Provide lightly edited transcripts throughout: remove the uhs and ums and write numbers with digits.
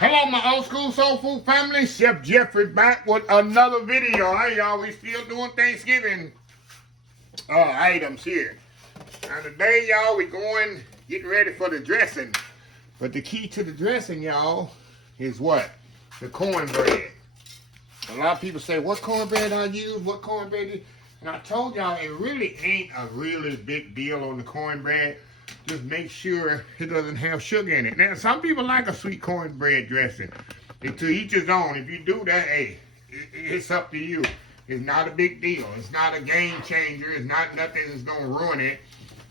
Hello, my old school soul food family. Chef Jeffrey back with another video. Hey, y'all, we still doing Thanksgiving items here. Now today, y'all, we getting ready for the dressing. But the key to the dressing, y'all, is what? The cornbread. A lot of people say, what cornbread I use? What cornbread? And I told y'all, it really ain't a really big deal on the cornbread. Just make sure it doesn't have sugar in it. Now, some people like a sweet cornbread dressing. And to each his own. If you do that, hey, it's up to you. It's not a big deal. It's not a game changer. It's not nothing that's going to ruin it.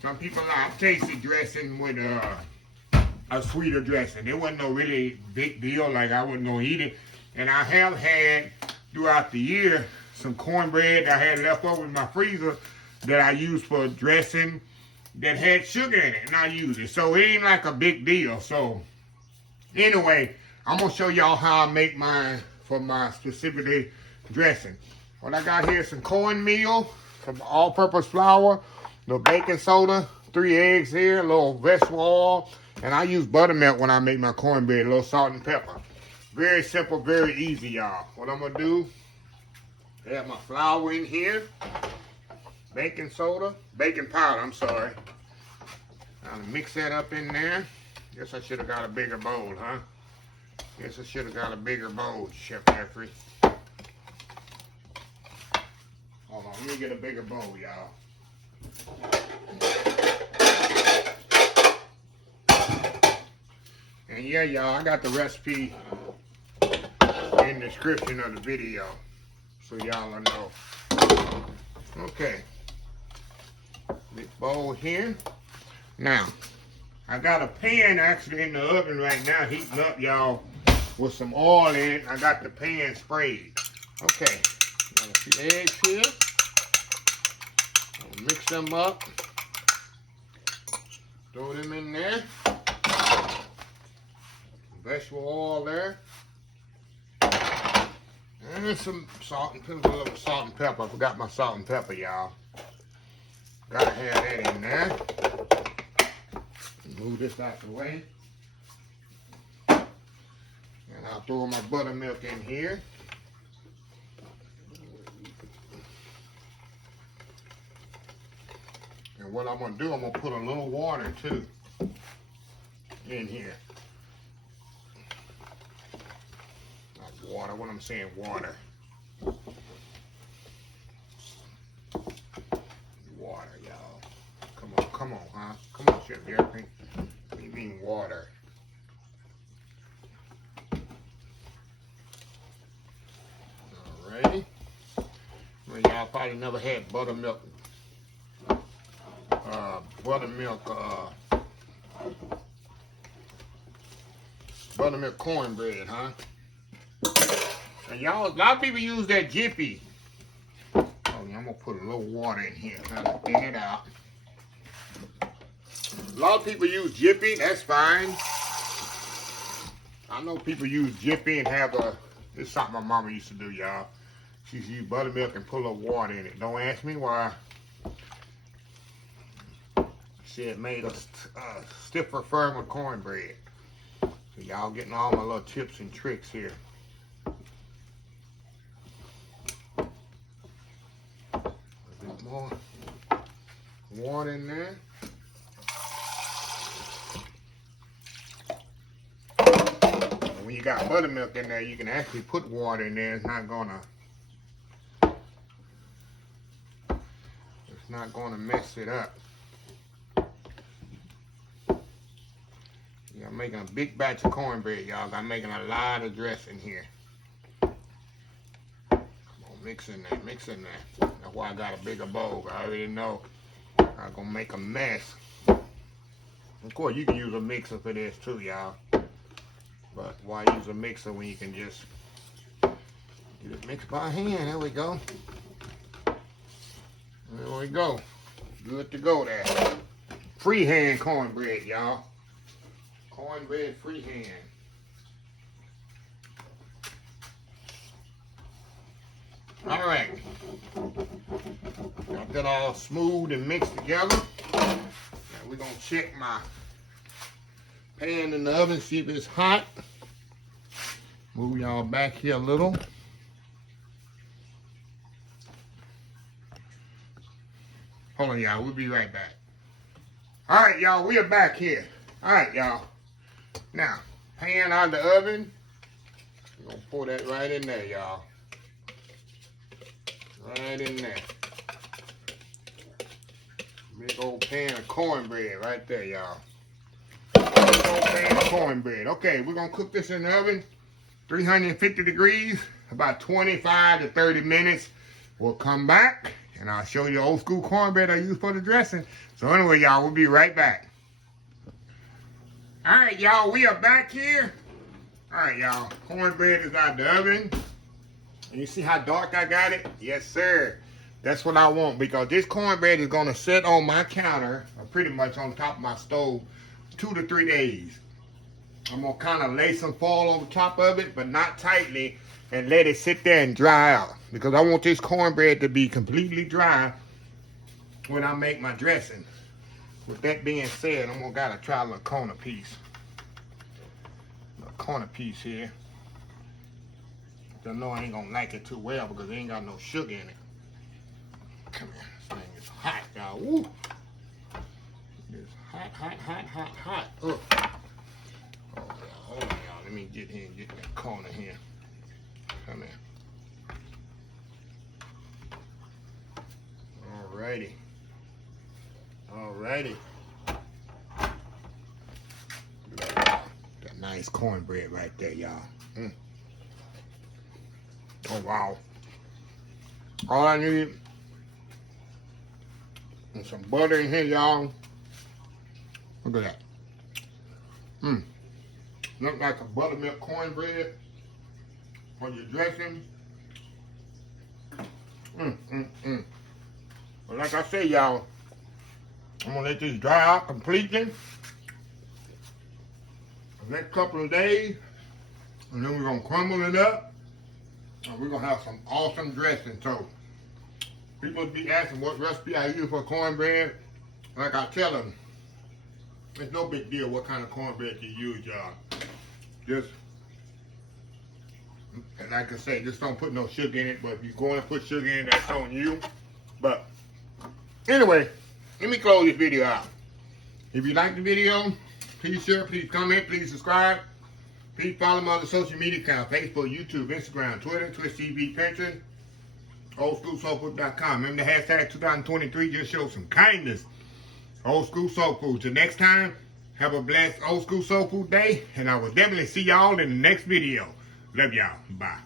Some people like tasty dressing with a sweeter dressing. It wasn't no really big deal. Like, I wasn't going to eat it. And I have had, throughout the year, some cornbread I had left over in my freezer that I used for dressing that had sugar in it, and I use it. So it ain't like a big deal. So anyway, I'm gonna show y'all how I make mine for my specifically dressing. What I got here is some cornmeal, some all-purpose flour, a little baking soda, 3 eggs here, a little vegetable oil, and I use buttermilk when I make my cornbread, a little salt and pepper. Very simple, very easy, y'all. What I'm gonna do, I have my flour in here, baking soda, baking powder, I'm sorry. I'll mix that up in there. Guess I should have got a bigger bowl, huh? Guess I should have got a bigger bowl, Chef Jeffrey. Hold on, let me get a bigger bowl, y'all. And yeah, y'all, I got the recipe in the description of the video, so y'all will know. Okay. Big bowl here. Now, I got a pan actually in the oven right now, heating up, y'all, with some oil in it. I got the pan sprayed. Okay, got a few eggs here. I'll mix them up. Throw them in there. Vegetable oil there. And some salt and pepper, a little salt and pepper. I forgot my salt and pepper, y'all. Gotta have that in there. Move this out the way. And I'll throw my buttermilk in here. And what I'm gonna do, I'm gonna put a little water too in here. Not water, what I'm saying, water. Water, y'all. Come on, huh? Come on, Chef Jeffrey. What do you mean water? Alrighty. Well, y'all probably never had buttermilk cornbread, huh? And y'all, a lot of people use that Jiffy. Oh, yeah, I'm gonna put a little water in here, kind of thin it out. A lot of people use Jiffy, that's fine. I know people use Jiffy and have this is something my mama used to do, y'all. She used to use buttermilk and put a little water in it. Don't ask me why. She had made a stiffer, firmer cornbread. So y'all getting all my little tips and tricks here. A bit more water in there. When you got buttermilk in there, you can actually put water in there. It's not gonna mess it up. I'm making a big batch of cornbread, y'all. I'm making a lot of dressing here. Come on, mix in there, mix in there. That's why I got a bigger bowl. I already know I'm gonna make a mess. Of course, you can use a mixer for this too, y'all. But why use a mixer when you can just get it mixed by hand? There we go. There we go. Good to go there. Freehand cornbread, y'all. Cornbread freehand. All right. Got that all smooth and mixed together. Now we're gonna check my pan in the oven, see if it's hot. Move y'all back here a little. Hold on, y'all. We'll be right back. All right, y'all. We are back here. All right, y'all. Now, pan out of the oven. We're going to pour that right in there, y'all. Right in there. Big old pan of cornbread right there, y'all. Big old pan of cornbread. Okay, we're going to cook this in the oven. 350 degrees. About 25 to 30 minutes. We'll come back. And I'll show you the old school cornbread I use for the dressing. So anyway, y'all, we'll be right back. All right, y'all, we are back here. All right, y'all, cornbread is out the oven. And you see how dark I got it? Yes, sir. That's what I want because this cornbread is going to sit on my counter, or pretty much on top of my stove, 2 to 3 days. I'm going to kind of lay some foil over top of it, but not tightly, and let it sit there and dry out. Because I want this cornbread to be completely dry when I make my dressing. With that being said, I'm going to gotta try a little corner piece. A corner piece here. I know I ain't going to like it too well because it ain't got no sugar in it. Come here. This thing is hot, y'all. Woo! It's hot, hot, hot, hot, hot. Ugh. Oh, hold on, y'all. Let me get here and get that corner here. Come here. Alrighty. Alrighty. That nice cornbread right there, y'all. Oh, wow. All I need is some butter in here, y'all. Look at that. Look like a buttermilk cornbread for your dressing. But like I say, y'all, I'm gonna let this dry out completely. The next couple of days, and then we're gonna crumble it up, and we're gonna have some awesome dressing. So people be asking what recipe I use for cornbread. Like I tell them, it's no big deal what kind of cornbread you use, y'all. Just, and like I say, just don't put no sugar in it. But if you're going to put sugar in it, that's on you. But anyway, let me close this video out. If you like the video, please share, please comment, please subscribe. Please follow my other social media accounts: Facebook, YouTube, Instagram, Twitter, Twitch TV, Pinterest, oldschoolsoulfood.com. Remember the hashtag 2023, just show some kindness. Old School Soul Food. Till next time, have a blessed Old School Soul Food day, and I will definitely see y'all in the next video. Love y'all. Bye.